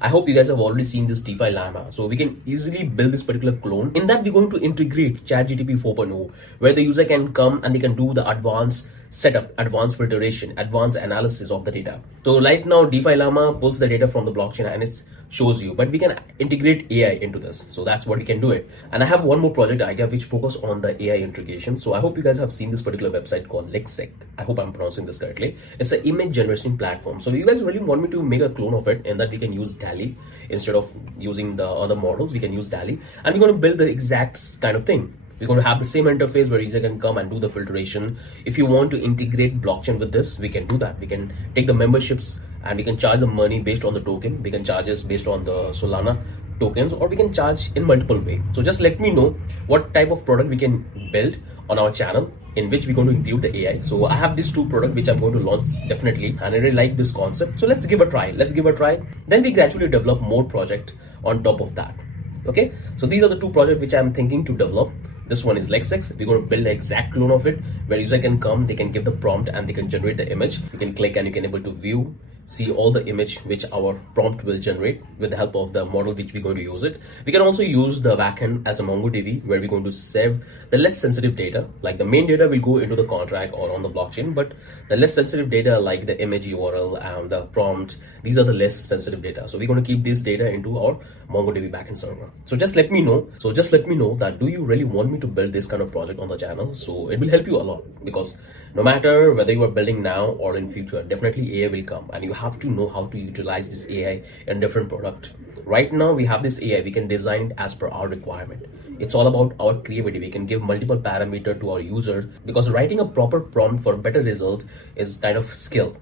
I hope you guys have already seen this DeFi llama. So we can easily build this particular clone. In that, we're going to integrate ChatGPT 4.0, where the user can come and they can do the advanced setup, advanced filtration, advanced analysis of the data. So right now, DeFi llama pulls the data from the blockchain and it shows you, but we can integrate AI into this. So that's what we can do it. And I have one more project idea which focus on the AI integration. So I hope you guys have seen this particular website called Lexec. I hope I'm pronouncing this correctly. It's an image generation platform. So you guys really want me to make a clone of it, and that we can use DALL-E instead of using the other models. We can use DALL-E, and we're going to build the exact kind of thing. We're going to have the same interface where user can come and do the filtration. If you want to integrate blockchain with this, we can do that. We can take the memberships and we can charge the money based on the token. We can charge us based on the Solana tokens, or we can charge in multiple ways. So just let me know what type of product we can build on our channel, in which we're going to include the AI. So I have these two products which I'm going to launch definitely, and I really like this concept. So let's give a try. Then we gradually develop more project on top of that. Okay, so these are the two projects which I'm thinking to develop. This one is Lexex. We're going to build an exact clone of it, where user can come, they can give the prompt and they can generate the image. You can click and you can able to view, see all the image which our prompt will generate with the help of the model which we're going to use it. We can also use the backend as a MongoDB, where we're going to save the less sensitive data. Like the main data will go into the contract or on the blockchain, but the less sensitive data like the image URL and the prompt, these are the less sensitive data. So we're going to keep this data into our MongoDB backend server. So just let me know that do you really want me to build this kind of project on the channel? So it will help you a lot, because no matter whether you are building now or in future, definitely AI will come, and you have to know how to utilize this AI in different product. Right now we have this AI, we can design it as per our requirement. It's all about our creativity. We can give multiple parameter to our users, because writing a proper prompt for a better result is kind of skill.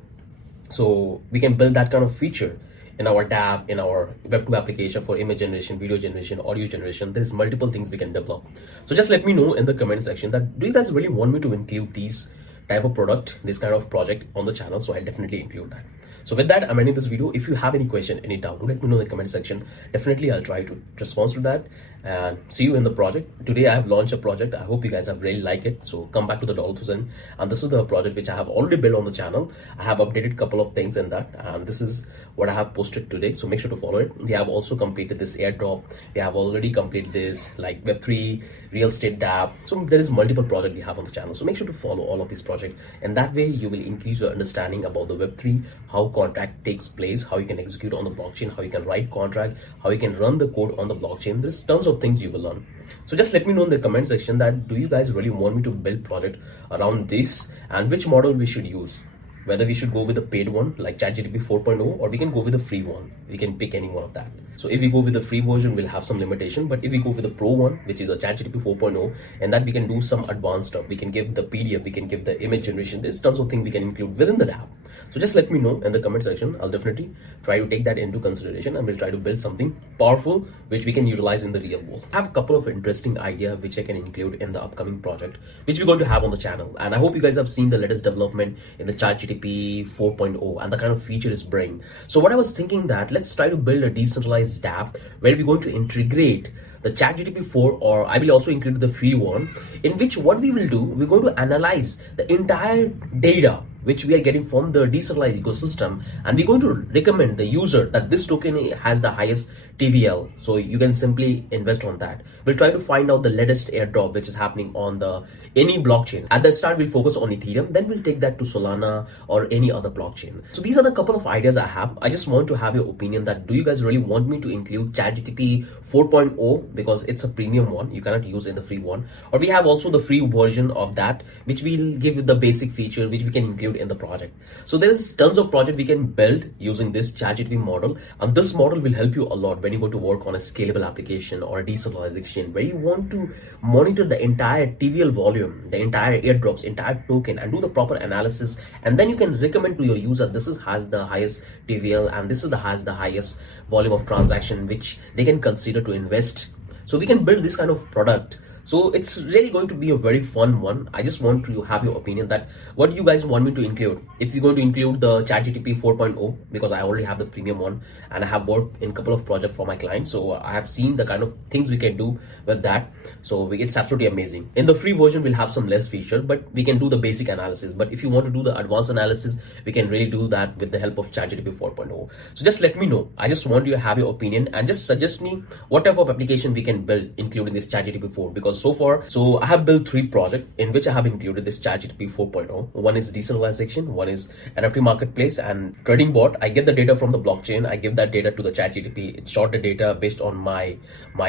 So we can build that kind of feature in our tab, in our Web2 application for image generation, video generation, audio generation. There's multiple things we can develop. So just let me know in the comment section that do you guys really want me to include these type of product, this kind of project on the channel. So I'll definitely include that. So with that, I'm ending this video. If you have any question, any doubt, do let me know in the comment section. Definitely I'll try to respond to that, and see you in the project. Today I have launched a project. I hope you guys have really liked it. So come back to the $1,000, and this is the project which I have already built on the channel. I have updated a couple of things in that, and this is what I have posted today. So make sure to follow it. We have also completed this airdrop. We have already completed this like Web3 real estate dApp. So there is multiple projects we have on the channel. So make sure to follow all of these projects, and that way you will increase your understanding about the Web3, how contract takes place, how you can execute on the blockchain, how you can write contract, how you can run the code on the blockchain. There's tons of things you will learn. So just let me know in the comment section that do you guys really want me to build project around this, and which model we should use. Whether we should go with the paid one like ChatGPT 4.0, or we can go with the free one. We can pick any one of that. So if we go with the free version, we'll have some limitation. But if we go with the pro one, which is a ChatGPT 4.0, and that we can do some advanced stuff. We can give the PDF, we can give the image generation. There's tons of things we can include within the app. So just let me know in the comment section. I'll definitely try to take that into consideration, and we'll try to build something powerful which we can utilize in the real world. I have a couple of interesting ideas which I can include in the upcoming project which we're going to have on the channel. And I hope you guys have seen the latest development in the ChatGPT 4.0 and the kind of feature it's bringing. So what I was thinking that let's try to build a decentralized app where we're going to integrate the ChatGPT 4, or I will also include the free one, in which what we will do, we're going to analyze the entire data which we are getting from the decentralized ecosystem, and we're going to recommend the user that this token has the highest TVL, so you can simply invest on that. We'll try to find out the latest airdrop which is happening on the any blockchain. At the start we'll focus on Ethereum, then we'll take that to Solana or any other blockchain. So these are the couple of ideas I have. I just want to have your opinion that do you guys really want me to include ChatGPT 4.0, because it's a premium one, you cannot use in the free one, or we have also the free version of that which will give you the basic feature which we can include in the project. So there's tons of project we can build using this ChatGPT model, and this model will help you a lot when you go to work on a scalable application or a decentralized exchange where you want to monitor the entire TVL volume, the entire airdrops, entire token, and do the proper analysis, and then you can recommend to your user this has the highest TVL and this has the highest volume of transaction which they can consider to invest. So we can build this kind of product So it's really going to be a very fun one. I just want to have your opinion that what do you guys want me to include? If you're going to include the ChatGPT 4.0, because I already have the premium one and I have worked in a couple of projects for my clients. So I have seen the kind of things we can do with that. So it's absolutely amazing. In the free version, we'll have some less feature, but we can do the basic analysis. But if you want to do the advanced analysis, we can really do that with the help of ChatGPT 4.0. So just let me know. I just want you to have your opinion and just suggest me what type of application we can build, including this ChatGPT 4. Because so I have built 3 projects in which I have included this ChatGPT 4.0. One is decentralization, one is NFT marketplace, and trading bot. I get the data from the blockchain. I give that data to the ChatGPT. It sort the data based on my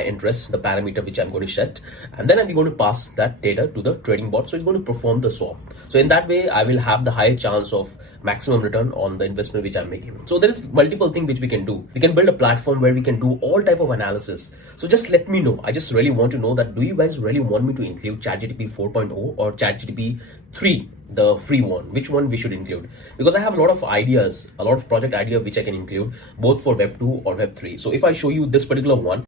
interests, the parameter which I'm going to set, and then I'm going to pass that data to the trading bot. So it's going to perform the swap. So in that way, I will have the higher chance of maximum return on the investment which I'm making. So there is multiple things which we can do. We can build a platform where we can do all type of analysis. So just let me know. I just really want to know that do you guys really want me to include ChatGPT 4.0 or ChatGPT 3, the free one? Which one we should include? Because I have a lot of ideas, a lot of project idea which I can include both for Web 2 or Web 3. So if I show you this particular one,